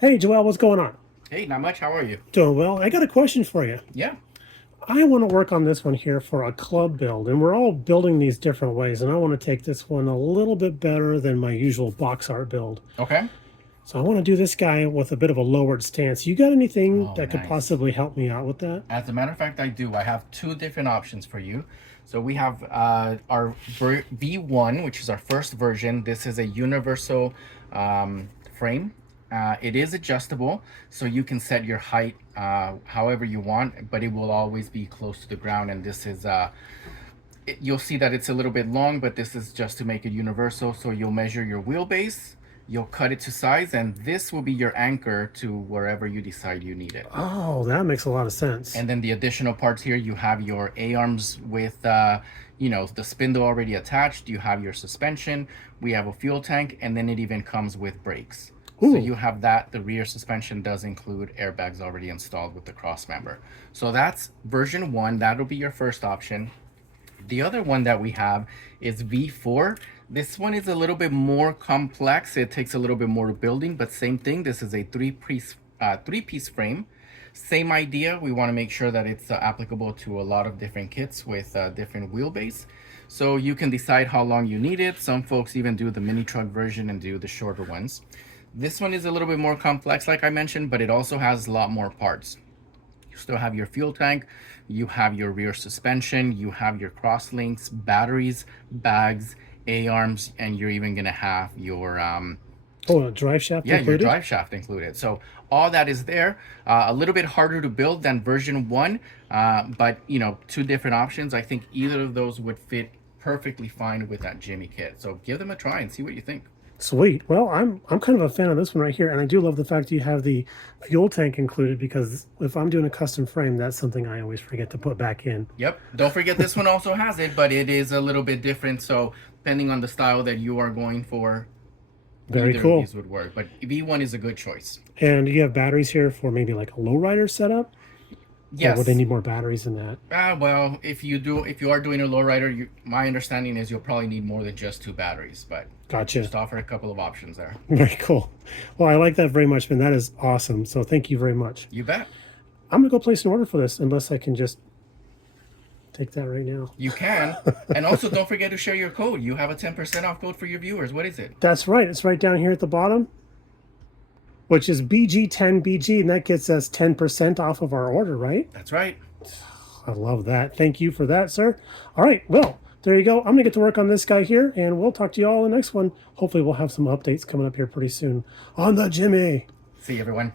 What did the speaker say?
Hey, Joel, what's going on? Hey, not much. How are you? Doing well. I got a question for you. Yeah. I want to work on this one here for a club build, and we're all building these different ways, and I want to take this one a little bit better than my usual box art build. Okay. So I want to do this guy with a bit of a lowered stance. You got anything Oh, that could nice. possibly help me out with that? As a matter of fact, I do. I have two different options for you. So we have our V1, which is our first version. This is a universal frame. It is adjustable, so you can set your height however you want, but it will always be close to the ground. And this is you'll see that it's a little bit long, but this is just to make it universal. So you'll measure your wheelbase, you'll cut it to size, and this will be your anchor to wherever you decide you need it. Oh, that makes a lot of sense. And then the additional parts here, you have your A-arms with, the spindle already attached. You have your suspension. We have a fuel tank, and then it even comes with brakes. So Ooh. you have that. The rear suspension does include airbags already installed with the cross member. So that's version 1. That'll be your first option. The other one that we have is V4. This one is a little bit more complex. It takes a little bit more building, but same thing. This is a three-piece frame. Same idea. We want to make sure that it's applicable to a lot of different kits with different wheelbase. So you can decide how long you need it. Some folks even do the mini truck version and do the shorter ones. This one is a little bit more complex, like I mentioned, but it also has a lot more parts. You still have your fuel tank, you have your rear suspension, you have your cross links, batteries, bags, A-arms, and you're even gonna have your a drive shaft yeah, your included? drive shaft included. So all that is there. A little bit harder to build than version 1, but two different options. I think either of those would fit perfectly fine with that Jimmy kit. So give them a try and see what you think. Sweet. Well, I'm kind of a fan of this one right here, and I do love the fact you have the fuel tank included because if I'm doing a custom frame, that's something I always forget to put back in. Yep. Don't forget this one also has it, but it is a little bit different. So depending on the style that you are going for, Very either of cool. these would work. But V1 is a good choice. And you have batteries here for maybe like a lowrider setup, or would they Yes. need more batteries than that? Well, if you are doing a lowrider, my understanding is you'll probably need more than just two batteries, but Gotcha. just offer a couple of options there. Very cool. Well, I like that very much, man. That is awesome. So thank you very much. You bet. I'm gonna go place an order for this, unless I can just take that right now. You can. And also don't forget to share your code. You have a 10% off code for your viewers. What is it? That's right. It's right down here at the bottom, which is BG10BG, and that gets us 10% off of our order, right? That's right. I love that. Thank you for that, sir. All right. Well, there you go. I'm going to get to work on this guy here, and we'll talk to you all in the next one. Hopefully, we'll have some updates coming up here pretty soon on the Jimmy. See you, everyone.